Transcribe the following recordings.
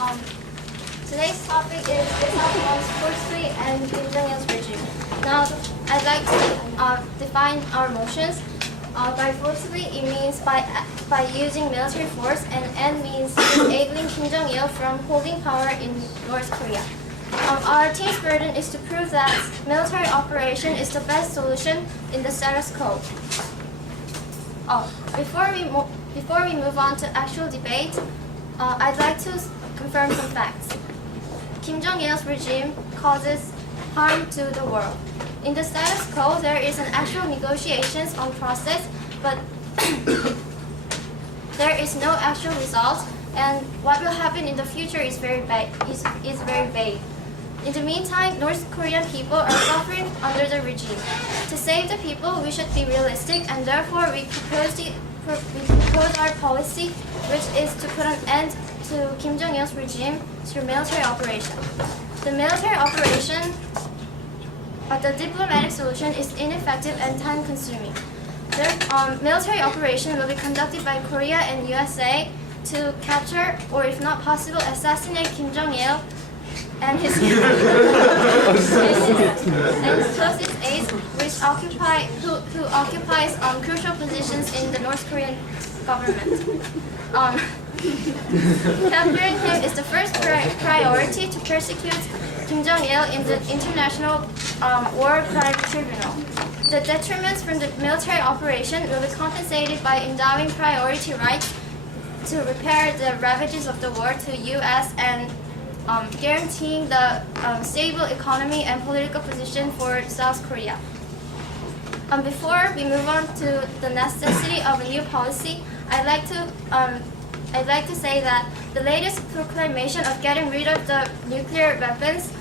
Um, Today's topic is the Southwest forcefully and Kim Jong-il's regime. Now, I'd like to define our motions. By forcibly, it means by using military force, and means disabling Kim Jong-il from holding power in North Korea. Our team's burden is to prove that military operation is the best solution in the status quo. Before we move on to actual debate, I'd like to confirm some facts. Kim Jong-il's regime causes harm to the world. In the status quo, there is an actual negotiations on process, but there is no actual result, and what will happen in the future is very vague. In the meantime, North Korean people are suffering under the regime. To save the people, we should be realistic, and therefore we propose our policy, which is to put an end to Kim Jong-il's regime through military operation. The military operation, the diplomatic solution is ineffective and time-consuming. The military operation will be conducted by Korea and USA to capture, or if not possible, assassinate Kim Jong-il and his closest aides, who occupies crucial positions in the North Korean government. Capturing him is the first priority to persecute Kim Jong-il in the International War Crime Tribunal. The detriments from the military operation will be compensated by endowing priority rights to repair the ravages of the war to U.S. and guaranteeing the stable economy and political position for South Korea. Before we move on to the necessity of a new policy, I'd like to say that the latest proclamation of getting rid of the nuclear weapons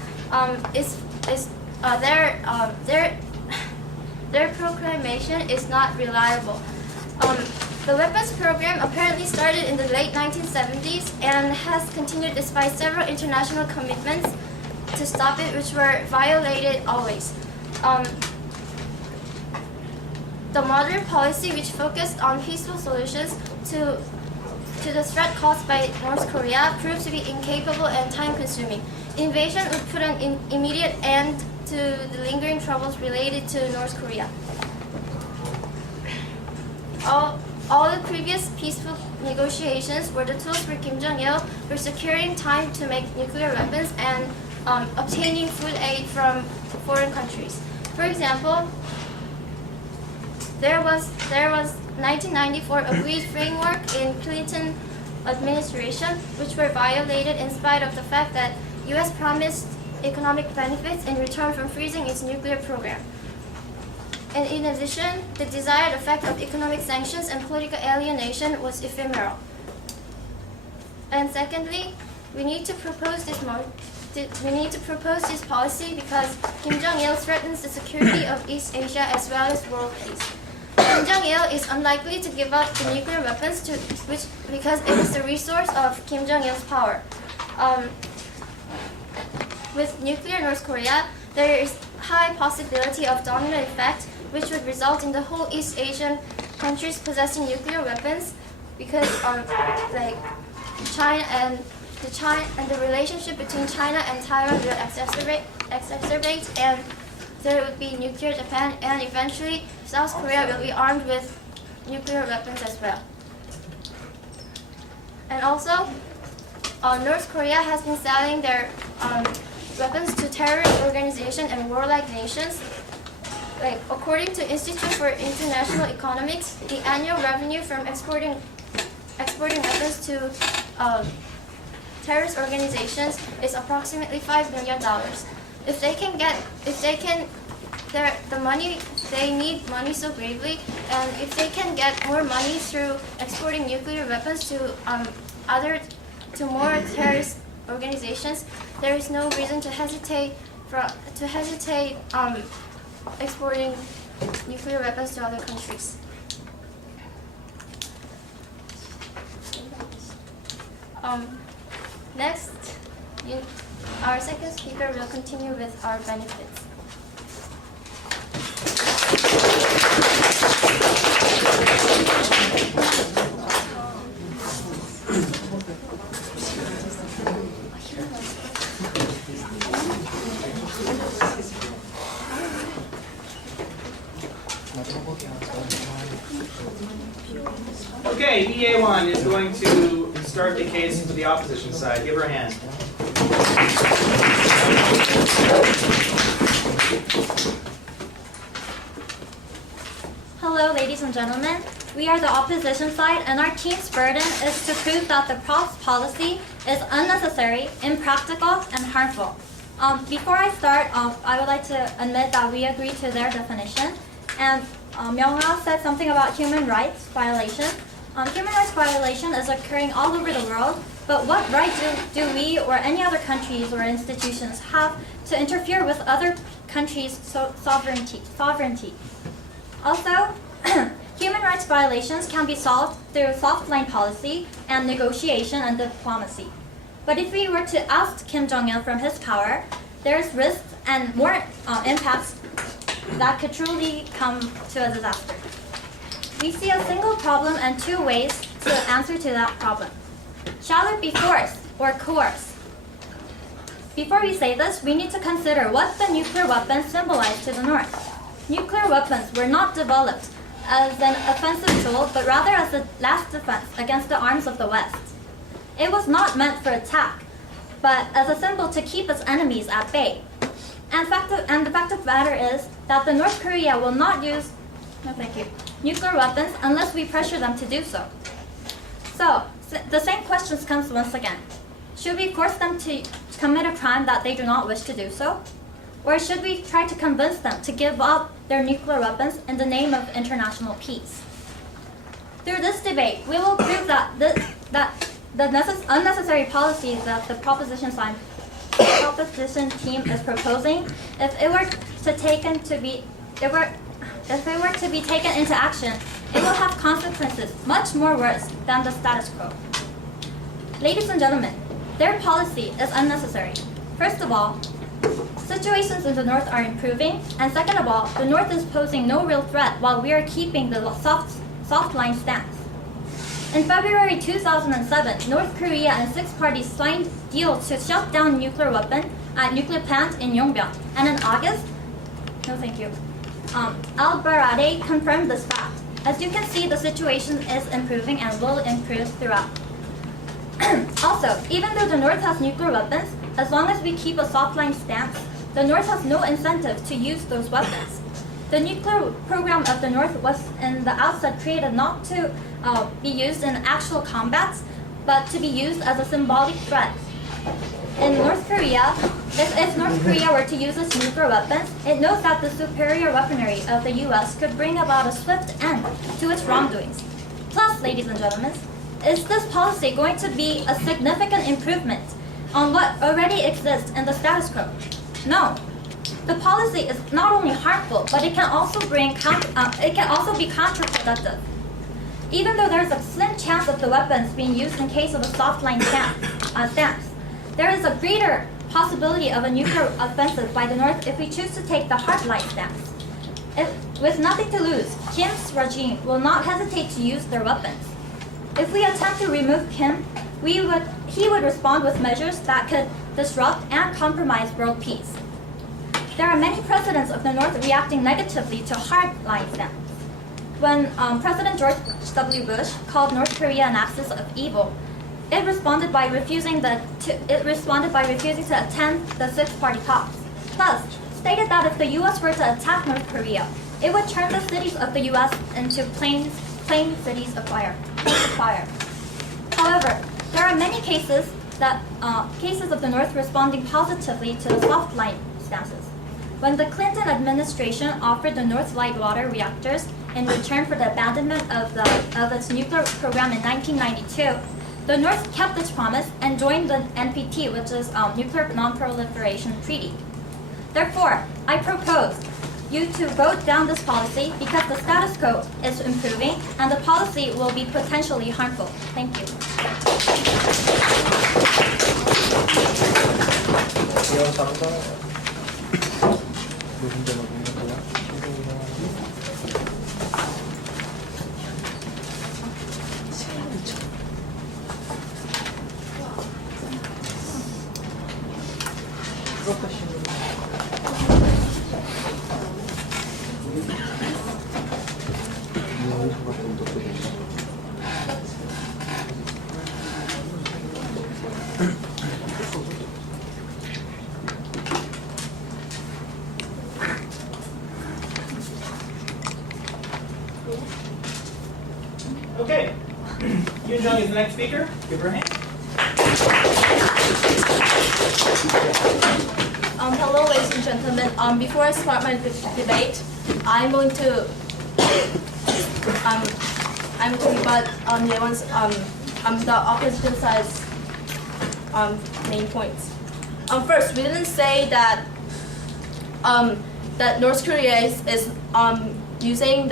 their proclamation is not reliable. The weapons program apparently started in the late 1970s and has continued despite several international commitments to stop it, which were violated always. The modern policy, which focused on peaceful solutions to the threat caused by North Korea, proved to be incapable and time-consuming. Invasion would put an immediate end to the lingering troubles related to North Korea. All the previous peaceful negotiations were the tools for Kim Jong-il for securing time to make nuclear weapons and obtaining food aid from foreign countries. For example, there was 1994 agreed framework in Clinton administration, which were violated in spite of the fact that U.S. promised economic benefits in return from freezing its nuclear program. And in addition, the desired effect of economic sanctions and political alienation was ephemeral. And secondly, we need to propose this policy because Kim Jong-il threatens the security of East Asia as well as world peace. Kim Jong-il is unlikely to give up the nuclear weapons because it is the resource of Kim Jong-il's power. With nuclear North Korea, there is high possibility of domino effect, which would result in the whole East Asian countries possessing nuclear weapons, because China and the relationship between China and Taiwan will exacerbate, and there would be nuclear Japan, and eventually South Korea will be armed with nuclear weapons as well. And also, North Korea has been selling their weapons to terrorist organizations and warlike nations. According to Institute for International Economics, the annual revenue from exporting weapons to terrorist organizations is approximately $5 million. They need money so gravely, and if they can get more money through exporting nuclear weapons to more terrorist organizations, there is no reason to hesitate exporting nuclear weapons to other countries. Next, our second speaker will continue with our benefits. Okay, Daewon is going to start the case for the opposition side. Give her a hand. Hello, ladies and gentlemen. We are the opposition side, and our team's burden is to prove that the policy is unnecessary, impractical, and harmful. Before I start, I would like to admit that we agree to their definition. And Myung-ha said something about human rights violation. Human rights violation is occurring all over the world, but what right do we or any other countries or institutions have to interfere with other countries' sovereignty? Also, human rights violations can be solved through soft line policy and negotiation and diplomacy. But if we were to oust Kim Jong-il from his power, there's risks and more impacts that could truly come to a disaster. We see a single problem and two ways to answer to that problem. Shall it be force or coerce? Before we say this, we need to consider what the nuclear weapons symbolize to the North. Nuclear weapons were not developed as an offensive tool, but rather as a last defense against the arms of the West. It was not meant for attack, but as a symbol to keep its enemies at bay. And the fact of the matter is that the North Korea will not use nuclear weapons unless we pressure them to do so. So, the same questions comes once again. Should we force them to commit a crime that they do not wish to do so? Or should we try to convince them to give up their nuclear weapons in the name of international peace? Through this debate, we will prove that the unnecessary policies that the proposition team is proposing, if it were to be taken into action, it will have consequences much more worse than the status quo. Ladies and gentlemen, their policy is unnecessary. First of all, situations in the North are improving, and second of all, the North is posing no real threat while we are keeping the soft line stance. In February 2007, North Korea and 6 parties signed deals to shut down nuclear weapons at nuclear plant in Yongbyon. And in August, Al-Baradei confirmed this fact. As you can see, the situation is improving and will improve throughout. Also, even though the North has nuclear weapons, as long as we keep a soft line stance, the North has no incentive to use those weapons. The nuclear program of the North was in the outset created not to be used in actual combats, but to be used as a symbolic threat. In North Korea, if North Korea were to use its nuclear weapons, it knows that the superior weaponry of the US could bring about a swift end to its wrongdoings. Plus, ladies and gentlemen, is this policy going to be a significant improvement on what already exists in the status quo? No. The policy is not only harmful, but it can also be counterproductive. Even though there is a slim chance of the weapons being used in case of a soft line stance, there is a greater possibility of a nuclear offensive by the North if we choose to take the hardline stance. With nothing to lose, Kim's regime will not hesitate to use their weapons. If we attempt to remove Kim, he would respond with measures that could disrupt and compromise world peace. There are many precedents of the North reacting negatively to hardline stance. When President George W. Bush called North Korea an axis of evil, it responded by refusing to attend the 6-party talks. Plus, stated that if the U.S. were to attack North Korea, it would turn the cities of the U.S. into plain cities of fire. However, there are many cases of the North responding positively to the soft line stances. When the Clinton administration offered the North light water reactors in return for the abandonment of its nuclear program in 1992, the North kept its promise and joined the NPT, which is Nuclear Non-Proliferation Treaty. Therefore, I propose you to vote down this policy because the status quo is improving and the policy will be potentially harmful. Thank you. Jung is the next speaker. Give her a hand. Hello, ladies and gentlemen. Before I start my debate, I'm going to rebut Daewon's the opposition side's main points. First, we didn't say that that North Korea is using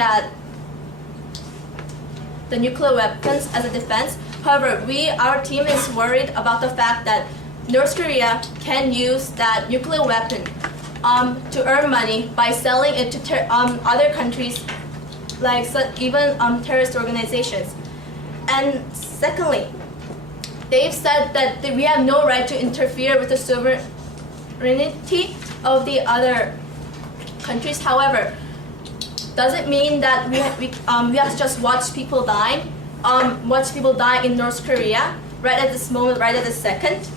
the nuclear weapons as a defense. However, our team is worried about the fact that North Korea can use that nuclear weapon to earn money by selling it to other countries, like even terrorist organizations. And secondly, they've said that we have no right to interfere with the sovereignty of the other countries. However, doesn't mean that we have to just watch people die in North Korea right at this moment, right at this second.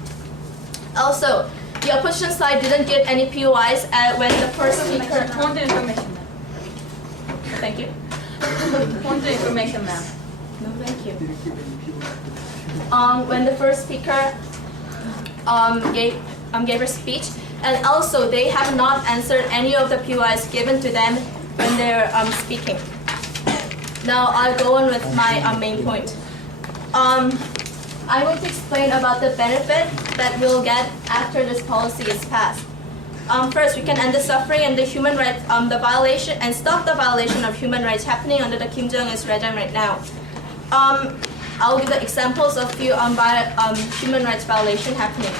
Also, the opposition side didn't give any POIs when the first speaker. Point of information, ma'am. Thank you. Point of information, ma'am. No, thank you. When the first speaker gave her speech, and also they have not answered any of the POIs given to them when they're speaking. Now I'll go on with my main point. I'm going to explain about the benefit that we'll get after this policy is passed. First, we can end the suffering and the human rights, the violation, and stop the violation of human rights happening under the Kim Jong-un's regime right now. I'll give the examples of few human rights violation happening.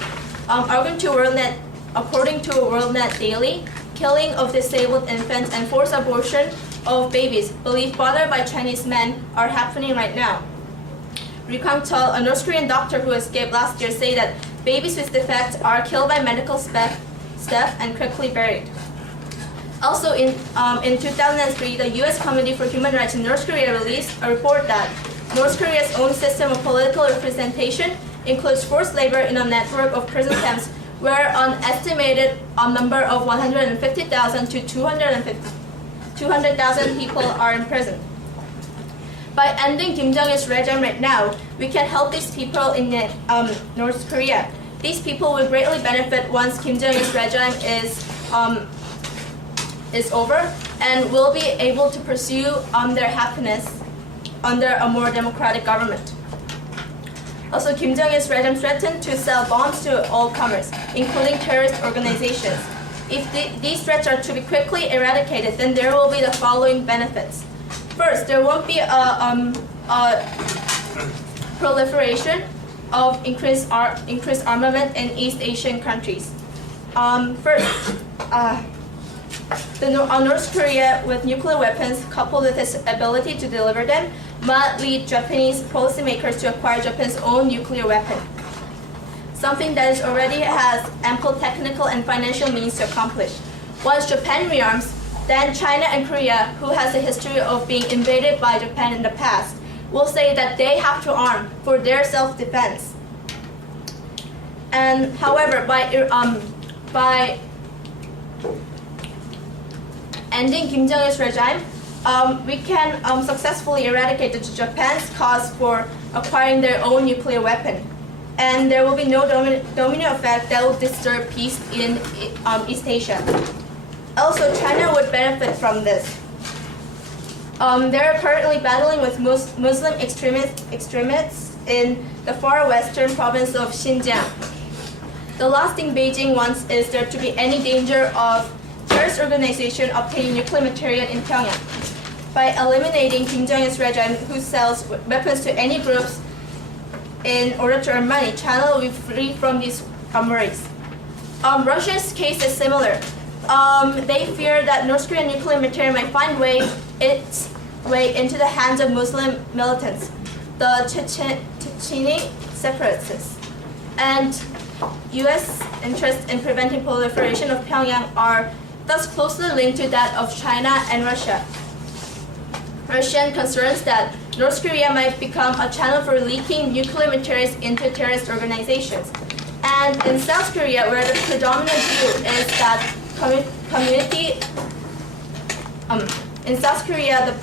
According to WorldNet Daily, killing of disabled infants and forced abortion of babies believed bothered by Chinese men are happening right now. Ri Kwang-chul, a North Korean doctor who escaped last year, say that babies with defects are killed by medical staff and quickly buried. Also, in 2003, the U.S. Committee for Human Rights in North Korea released a report that North Korea's own system of political representation includes forced labor in a network of prison camps where an estimated number of 150,000 to 200,000 people are imprisoned. By ending Kim Jong-il's regime right now, we can help these people in North Korea. These people will greatly benefit once Kim Jong-il's regime is over, and will be able to pursue their happiness under a more democratic government. Also, Kim Jong-il's regime threatened to sell bombs to all comers, including terrorist organizations. If these threats are to be quickly eradicated, then there will be the following benefits. First, there won't be a proliferation of increased armament in East Asian countries. First, North Korea with nuclear weapons, coupled with its ability to deliver them, might lead Japanese policymakers to acquire Japan's own nuclear weapon, something that it already has ample technical and financial means to accomplish. Once Japan rearms, then China and Korea, who has a history of being invaded by Japan in the past, will say that they have to arm for their self-defense. And however, by ending Kim Jong-il's regime, we can successfully eradicate Japan's cause for acquiring their own nuclear weapon. And there will be no domino effect that will disturb peace in East Asia. Also, China would benefit from this. They're currently battling with Muslim extremists in the far western province of Xinjiang. The last thing Beijing wants is there to be any danger of terrorist organization obtaining nuclear material in Pyongyang. By eliminating Kim Jong-il's regime, who sells weapons to any groups in order to earn money, China will be free from these worries. Russia's case is similar. They fear that North Korean nuclear material might find its way into the hands of Muslim militants, the Checheni separatists. And U.S. interests in preventing proliferation of Pyongyang are thus closely linked to that of China and Russia. Russian concerns that North Korea might become a channel for leaking nuclear materials into terrorist organizations. And in South Korea, where the predominant view is that in South Korea, the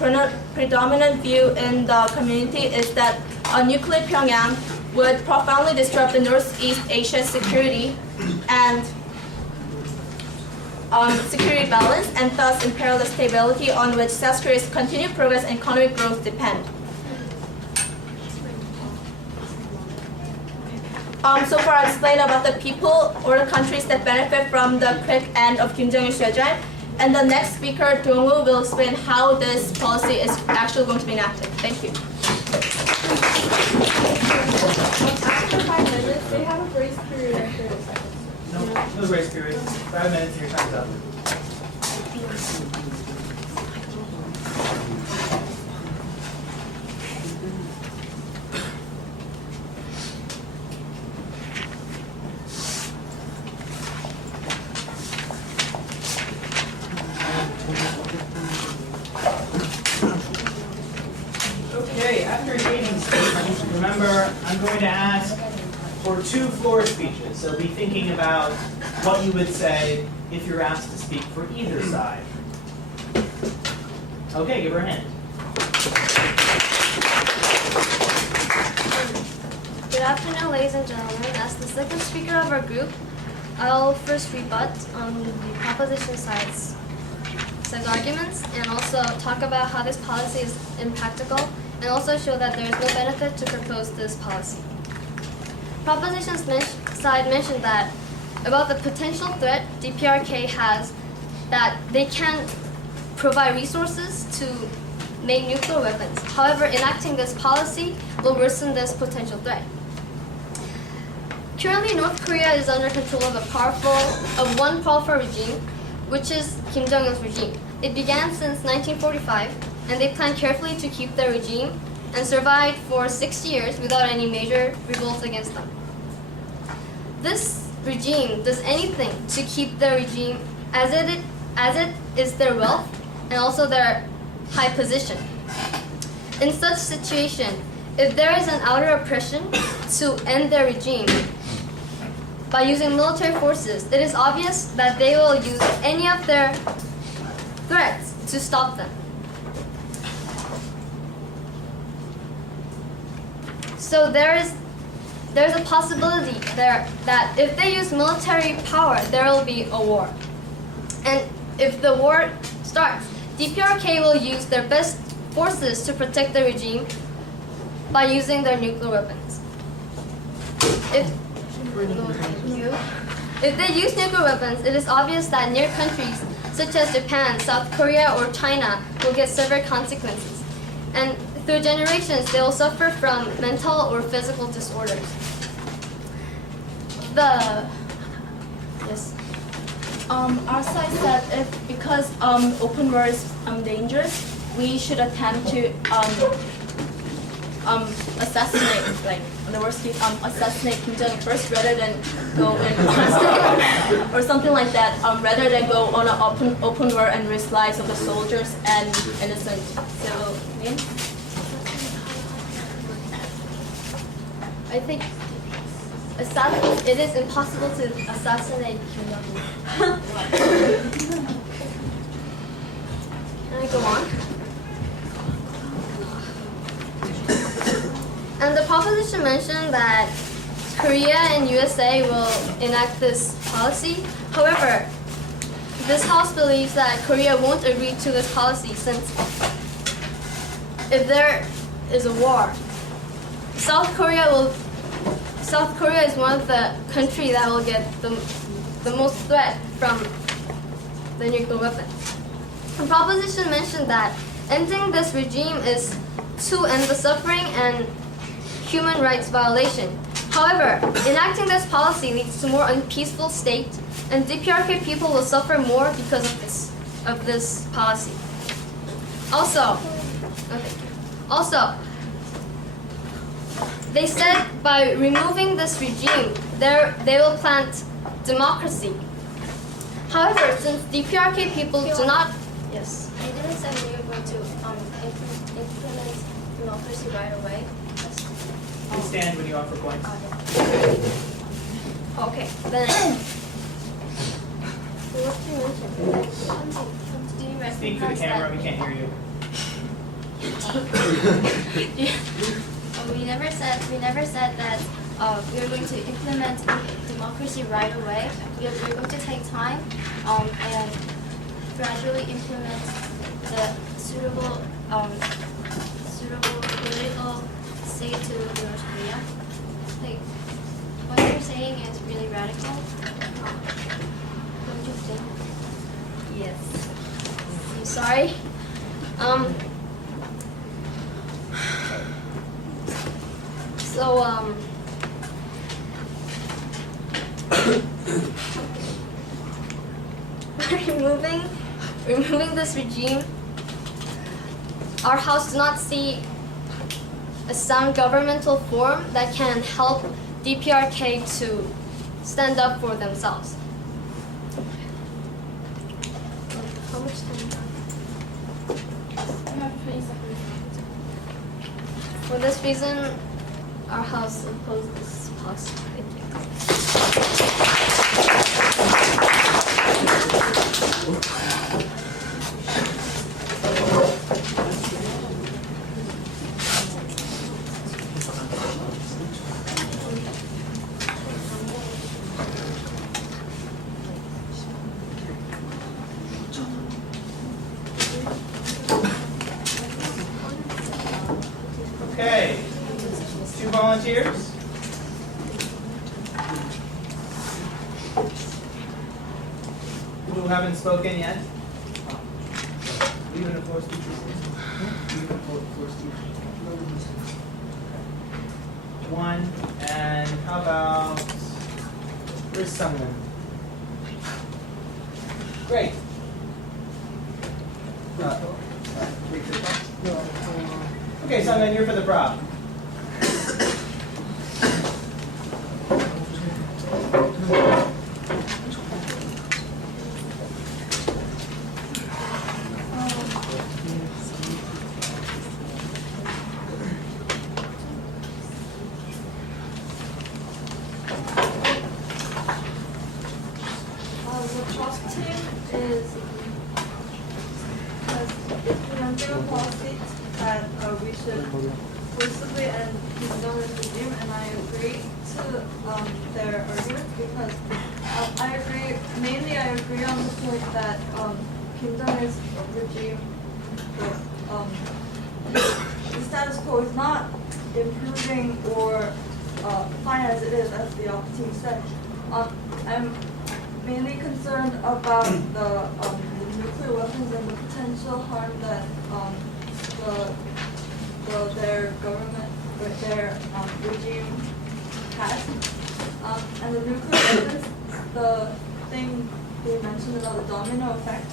predominant view in the community is that a nuclear Pyongyang would profoundly disrupt the Northeast Asia's security and security balance, and thus imperil the stability on which South Korea's continued progress and economic growth depend. So far, I explained about the people or the countries that benefit from the quick end of Kim Jong-il's regime. And the next speaker, Daewon, will explain how this policy is actually going to be enacted. Thank you. After 5 minutes, they have a grace period of 30 seconds. No grace period. 5 minutes and your time's up. Okay, after engaging statements, remember I'm going to ask for 2 floor speeches. So be thinking about what you would say if you're asked to speak for either side. Okay, give her a hand. Good afternoon, ladies and gentlemen. As the second speaker of our group, I'll first rebut on the proposition side's arguments and also talk about how this policy is impractical and also show that there is no benefit to propose this policy. Proposition side mentioned that about the potential threat DPRK has that they can provide resources to make nuclear weapons. However, enacting this policy will worsen this potential threat. Currently, North Korea is under control of one powerful regime, which is Kim Jong-il's regime. It began since 1945, and they plan carefully to keep their regime and survived for 60 years without any major revolts against them. This regime does anything to keep their regime as it is their wealth and also their high position. In such situation, if there is an outer oppression to end their regime by using military forces, it is obvious that they will use any of their threats to stop them. So there's a possibility there that if they use military power, there will be a war. And if the war starts, DPRK will use their best forces to protect the regime by using their nuclear weapons. If they use nuclear weapons, it is obvious that near countries such as Japan, South Korea, or China will get severe consequences. And through generations, they will suffer from mental or physical disorders. Our side said because open war is dangerous, we should attempt to assassinate, like in the worst case, assassinate Kim Jong-il first rather than go in or something like that. Rather than go on an open war and risk lives of the soldiers and innocent civilians. I think it is impossible to assassinate Kim Jong-un. Can I go on? And the proposition mentioned that Korea and USA will enact this policy. However, this House believes that Korea won't agree to this policy since if there is a war, South Korea is one of the countries that will get the most threat from the nuclear weapons. The proposition mentioned that ending this regime is to end the suffering and human rights violation. However, enacting this policy leads to more unpeaceful state, and DPRK people will suffer more because of this policy. Also, they said by removing this regime, they will plant democracy. However, since DPRK people do not, yes. You didn't say we were going to implement democracy right away. Please stand when you offer points. Okay, then. What did you mention? Speak for the camera, we can't hear you. We never said that we are going to implement democracy right away. We are going to take time and gradually implement the suitable political state to North Korea. Like, what you're saying is really radical. Don't you think? Yes. I'm sorry. Removing this regime, our house does not see a sound governmental form that can help DPRK to stand up for themselves. How much time? You have 20 seconds. For this reason, our house opposes this policy. Thank you. Okay, 2 volunteers. Who haven't spoken yet? Even a forced teacher. One, and how about, where's someone? Great. Okay, Sungmin, you're for the prop. The positive is implementing a policy that we should forcibly and condemn this regime, and I agree to their arguments because I agree on the point that Kim-jong's regime, the status quo is not improving or fine as it is, as the team said. I'm mainly concerned about the nuclear weapons and the potential harm that their government, their regime has. And the nuclear weapons, the thing they mentioned about the domino effect.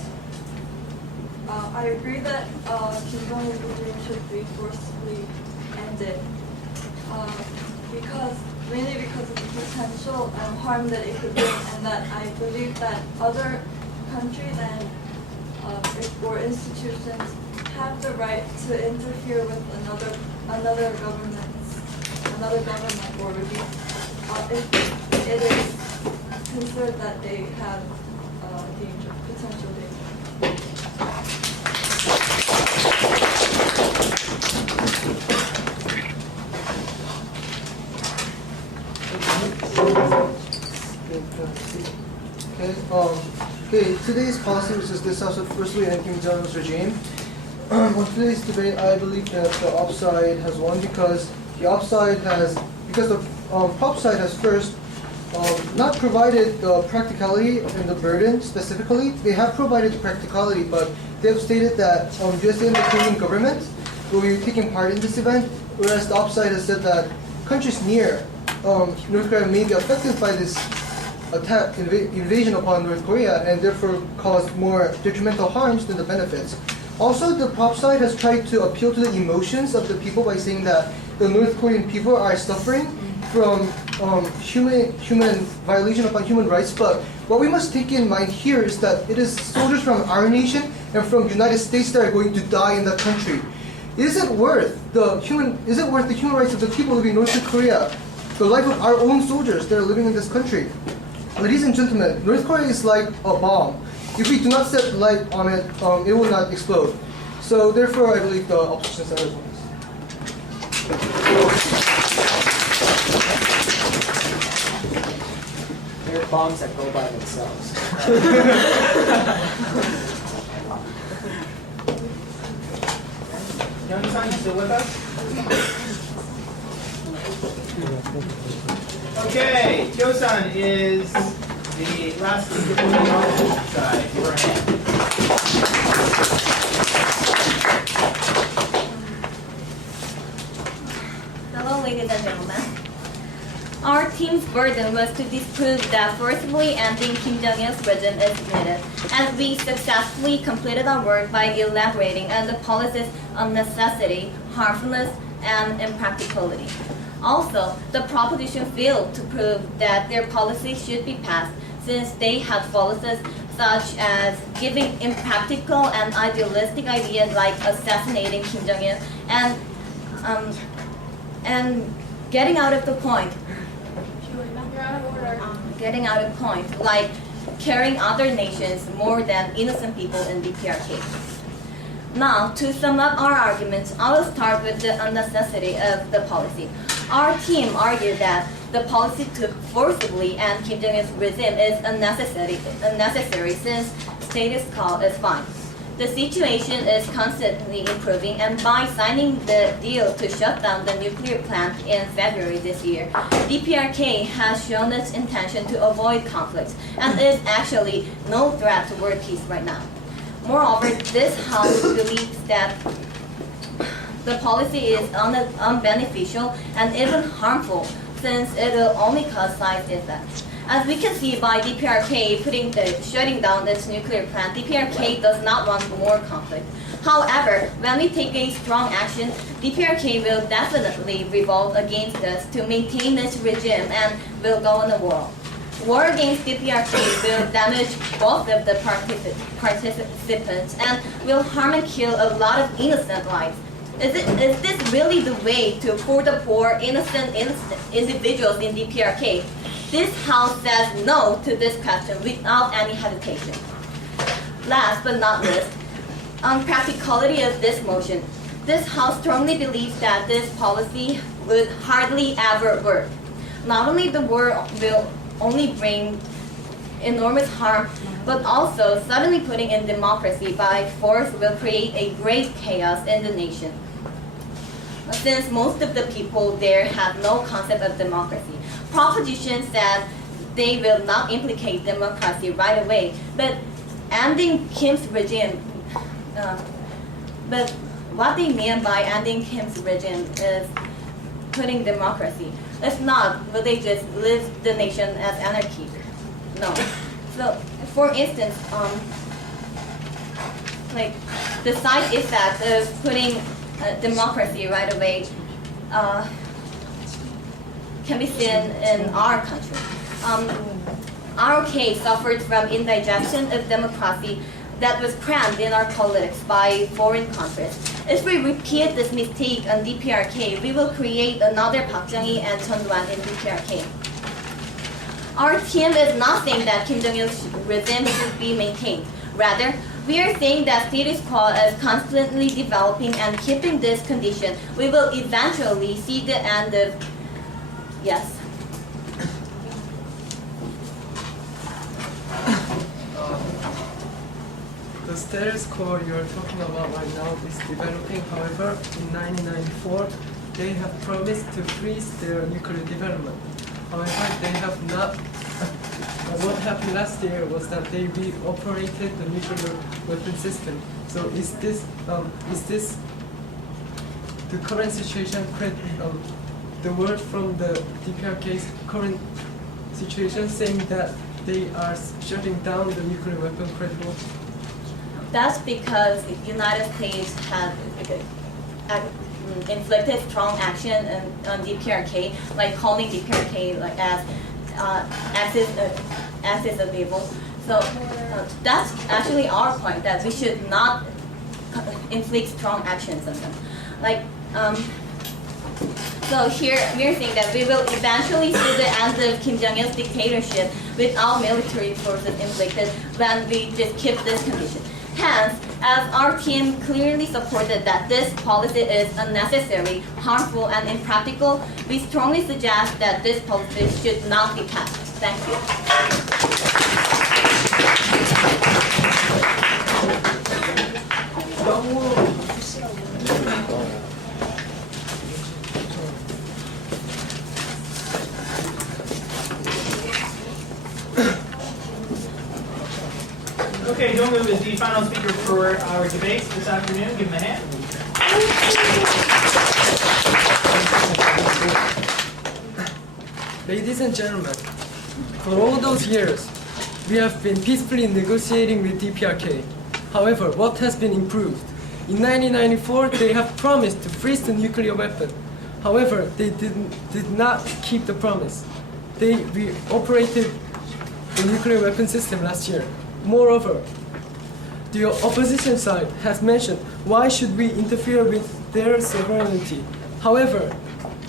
I agree that Kim Jong-un's regime should be forcibly ended mainly because of the potential harm that it could bring, and that I believe that other countries and or institutions have the right to interfere with another government or regime if it is considered that they have potential danger. Okay, today's policy was just discussed firstly in Kim Jong-un's regime. On today's debate, I believe that the op side has won because the prop side has first not provided the practicality and the burden specifically. They have provided the practicality, but they have stated that USA and the Korean government will be taking part in this event, whereas the op side has said that countries near North Korea may be affected by this attack, invasion upon North Korea, and therefore cause more detrimental harms than the benefits. Also, the prop side has tried to appeal to the emotions of the people by saying that the North Korean people are suffering from human violation upon human rights. But what we must take in mind here is that it is soldiers from our nation and from the United States that are going to die in that country. Is it worth the human rights of the people living in North Korea, the life of our own soldiers that are living in this country? Ladies and gentlemen, North Korea is like a bomb. If we do not set light on it, it will not explode. So therefore, I believe the opposition side has won. They're bombs that go by themselves. Young-san, you still with us? Okay, Kyo-san is the last speaker from the opposition side. Your hand. Hello, ladies and gentlemen. Our team's burden was to disprove that forcibly ending Kim Jong-il's regime is needed, and we successfully completed our work by elaborating on the policies of necessity, harmfulness, and impracticality. Also, the proposition failed to prove that their policy should be passed, since they had policies such as giving impractical and idealistic ideas like assassinating Kim Jong-il and getting out of the point. Getting out of point, like carrying other nations more than innocent people in DPRK. Now, to sum up our arguments, I will start with the unnecessity of the policy. Our team argued that the policy to forcibly end Kim Jong-il's regime is unnecessary since status quo is fine. The situation is constantly improving, and by signing the deal to shut down the nuclear plant in February this year, DPRK has shown its intention to avoid conflicts and is actually no threat to world peace right now. Moreover, this House believes that the policy is unbeneficial and even harmful since it will only cause side effects. As we can see by DPRK shutting down its nuclear plant, DPRK does not want more conflict. However, when we take a strong action, DPRK will definitely revolt against us to maintain its regime and will go on a war. War against DPRK will damage both of the participants and will harm and kill a lot of innocent lives. Is this really the way to for the poor, innocent individuals in DPRK? This House says no to this question without any hesitation. Last but not least, on practicality of this motion, this House strongly believes that this policy would hardly ever work. Not only the war will only bring enormous harm, but also suddenly putting in democracy by force will create a great chaos in the nation. Since most of the people there have no concept of democracy. Proposition said they will not implicate democracy right away, but ending Kim's regime, but what they mean by ending Kim's regime is putting democracy. It's not, will they just live the nation as anarchy? No. So, for instance, like the side effect of putting democracy right away can be seen in our country. ROK suffered from indigestion of democracy that was crammed in our politics by foreign countries. If we repeat this mistake on DPRK, we will create another Park Chung-hee and Chun Doo-hwan in DPRK. Our team is not saying that Kim Jong-il's regime should be maintained. Rather, we are saying that status quo is constantly developing, and keeping this condition, we will eventually see the end of, yes. The status quo you're talking about right now is developing. However, in 1994, they have promised to freeze their nuclear development. However, they have not. What happened last year was that they reoperated the nuclear weapon system. So is this the current situation? The word from the DPRK's current situation saying that they are shutting down the nuclear weapon credible? That's because the United States has inflicted strong action on DPRK, like calling DPRK like as axis of evil. So that's actually our point, that we should not inflict strong actions on them. Like so here we're saying that we will eventually see the end of Kim Jong-il's dictatorship without military forces inflicted when we just keep this condition. Hence, as our team clearly supported that this policy is unnecessary, harmful, and impractical, we strongly suggest that this policy should not be passed. Thank you. Okay, Dongwoo is the final speaker for our debate this afternoon. Give him a hand. Ladies and gentlemen, for all those years, we have been peacefully negotiating with DPRK. However, what has been improved? In 1994, they have promised to freeze the nuclear weapon. However, they did not keep the promise. They reoperated the nuclear weapon system last year. Moreover, the opposition side has mentioned, why should we interfere with their sovereignty? However,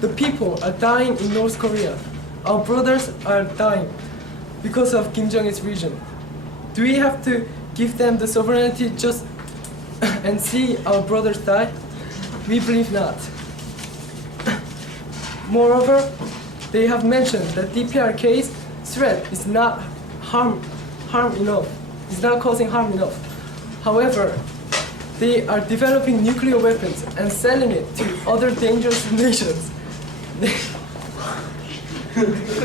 the people are dying in North Korea. Our brothers are dying because of Kim Jong-il's region. Do we have to give them the sovereignty just and see our brothers die? We believe not. Moreover, they have mentioned that DPRK's threat is not harm enough. It's not causing harm enough. However, they are developing nuclear weapons and selling it to other dangerous nations.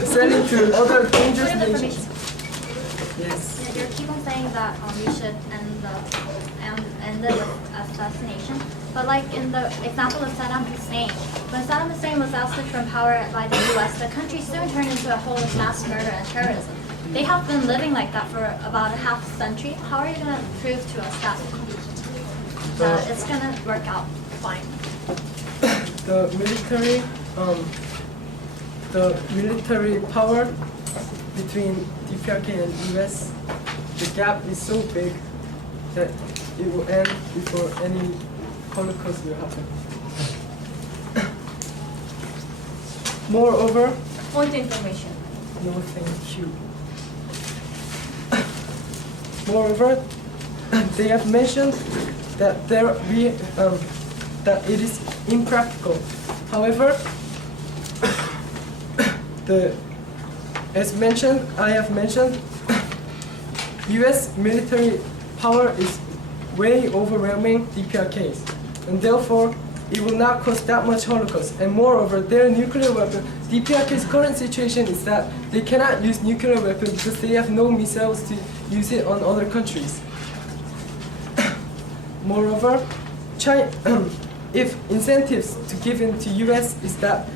Selling to other dangerous Point of nations. information. Yes. Yeah, you keep on saying that we should end the assassination. But like in the example of Saddam Hussein, when Saddam Hussein was ousted from power by the U.S., the country soon turned into a whole of mass murder and terrorism. They have been living like that for about a half century. How are you going to prove to us that it's going to work out fine? The military power between DPRK and US, the gap is so big that it will end before any Holocaust will happen. Moreover, Point information. no thank you. Moreover, they have mentioned that that it is impractical. However, I have mentioned, U.S. military power is way overwhelming DPRKs, and therefore it will not cause that much Holocaust. And moreover, their nuclear weapon, DPRK's current situation is that they cannot use nuclear weapons because they have no missiles to use it on other countries. Moreover, if incentives to give in to U.S. is that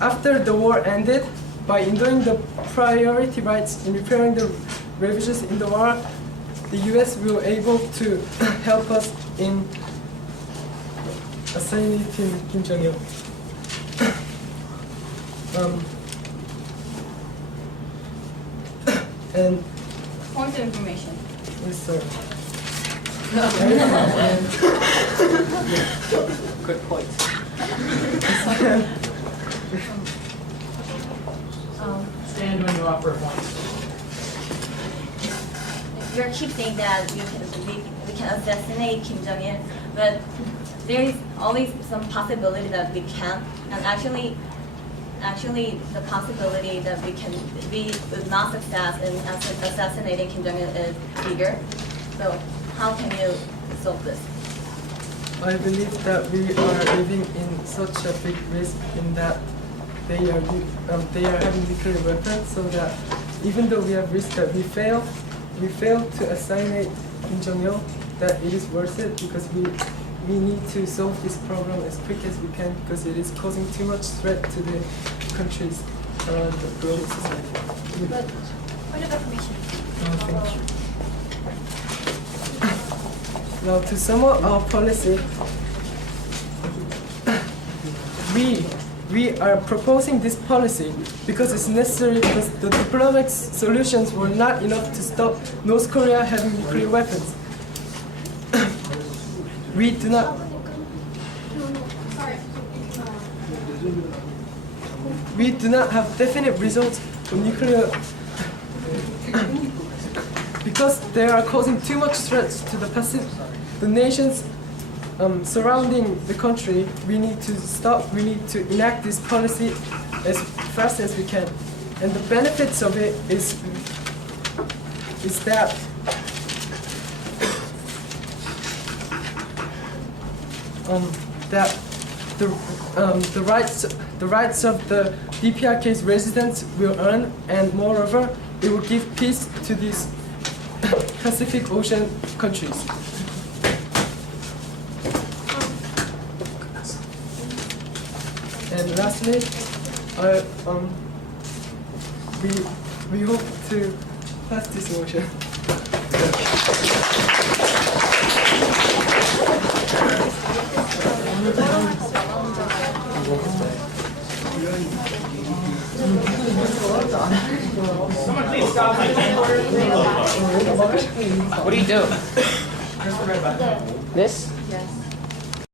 after the war ended, by enjoying the priority rights in repairing the ravages in the war, the U.S. will able to help us in assassinating Kim Jong-il. And Point of information. yes, sir. Good point. Stand when you offer a point. You keep saying that we can assassinate Kim Jong-il, but there is always some possibility that we can, and actually the possibility that we would not success in assassinating Kim Jong-il is bigger. So how can you solve this? I believe that we are living in such a big risk in that they are having nuclear weapons, so that even though we have risk that we fail to assassinate Kim Jong-il, that it is worth it because we need to solve this problem as quick as we can because it is causing too much threat to the countries around the global society. But point of information. Thank you. Now, to sum up our policy, we are proposing this policy because it's necessary because the diplomatic solutions were not enough to stop North Korea having nuclear weapons. We do not have definite results for nuclear because they are causing too much threats to the nations surrounding the country. We need to stop. We need to enact this policy as fast as we can. And the benefits of it is that the rights of the DPRK's residents will earn, and moreover, it will give peace to these Pacific Ocean countries. And lastly, we hope to pass this motion. Someone please stop my camcorder. What do you do? Press the red button. This? Yes.